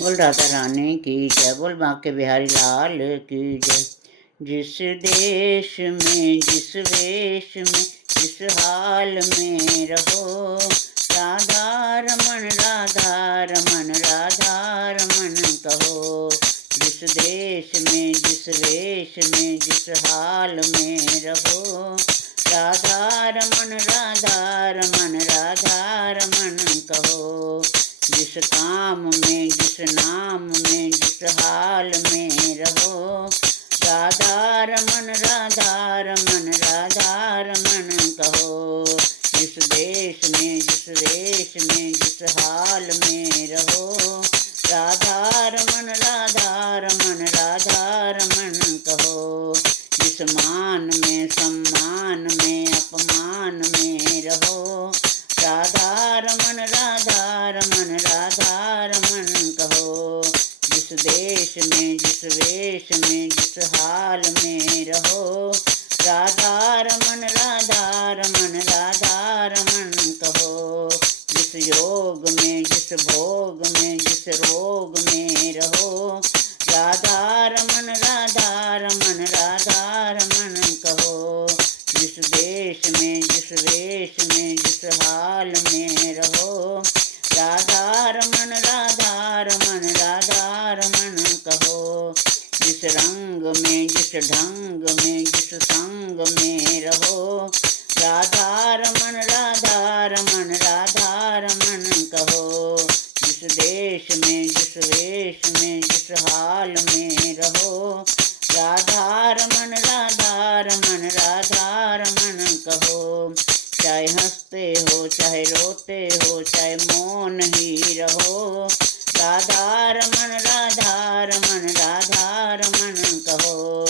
बोल राधा रानी की जय, बोल बांके बिहारी लाल की जय। जिस देश में जिस वेश में जिस हाल में रहो, राधा रमन राधा रमन राधा रमन कहो। जिस देश में जिस वेश में जिस हाल में रहो, राधा रमन राधा रमन राधा रमन कहो। जिस काम में जिस नाम में जिस हाल में रहो, राधा रमन राधा रमन राधा रमन कहो। जिस देश में जिस देश में जिस हाल में रहो, राधा रमन राधा रमन राधा रमन कहो। जिस मान में सम्मान में अपमान में रहो, राधा रमन राधा रमन राधा रमन कहो। जिस देश में जिस वेश में जिस हाल में रहो, राधा रमन राधा रमन राधा रमन कहो। जिस योग में जिस भोग में जिस रोग में रहो, राधा रमन राधा रमन राधा रमन कहो। जिस देश में जिस वेश में जिस हाल में रहो, राधा रमन राधा रमन राधा रमन कहो। जिस रंग में जिस ढंग में जिस संग में रहो, राधा रमन राधा रमन राधा रमन कहो। जिस देश में जिस वेश में जिस हाल में रहो, राधा रमन राधा रमन राधा रमन कहो। चाहे हंसते हो चाहे रोते हो चाहे मौन ही रहो, राधा रमन राधा रमन राधा रमन कहो।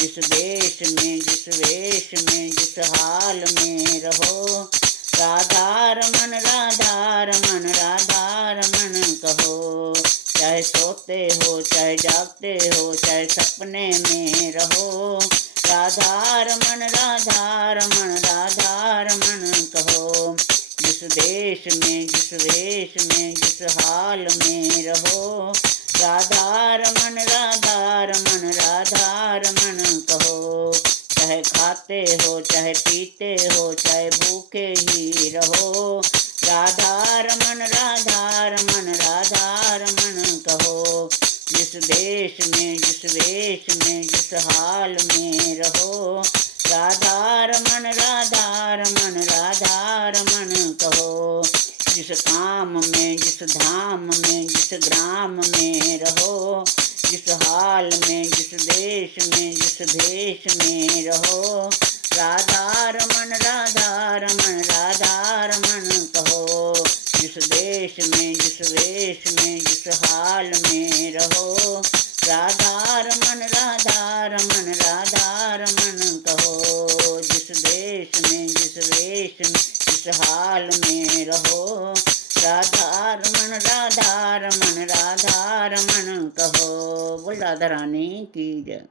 जिस देश में जिस वेश में जिस हाल में रहो, राधा रमन राधा रमन राधा रमन कहो। चाहे सोते हो चाहे जागते हो चाहे सपने में रहो, राधा रमन राधा रमन राधा रमन कहो। जिस देश में जिस वेश में जिस हाल में रहो, राधा रमन राधा रमन राधा रमन कहो। चाहे खाते हो चाहे पीते हो चाहे भूखे ही रहो, राधा रमन राधा रमन राधा रमन कहो। जिस देश में जिस वेश में जिस हाल में रहो, राधा रमन राधा रमन राधा रमन कहो। जिस काम में जिस धाम में जिस ग्राम में रहो, जिस हाल में जिस देश में जिस भेष में रहो, राधा रमन राधा रमन राधा रमन कहो। जिस देश में जिस वेश में जिस हाल में रहो, राधा रमन राधा रमन राधा रमन कहो। जिस देश में जिस वेश में जिस हाल में रहो, राधा रमन राधा रमन राधा रमन कहो। बोल राधा रानी की जय।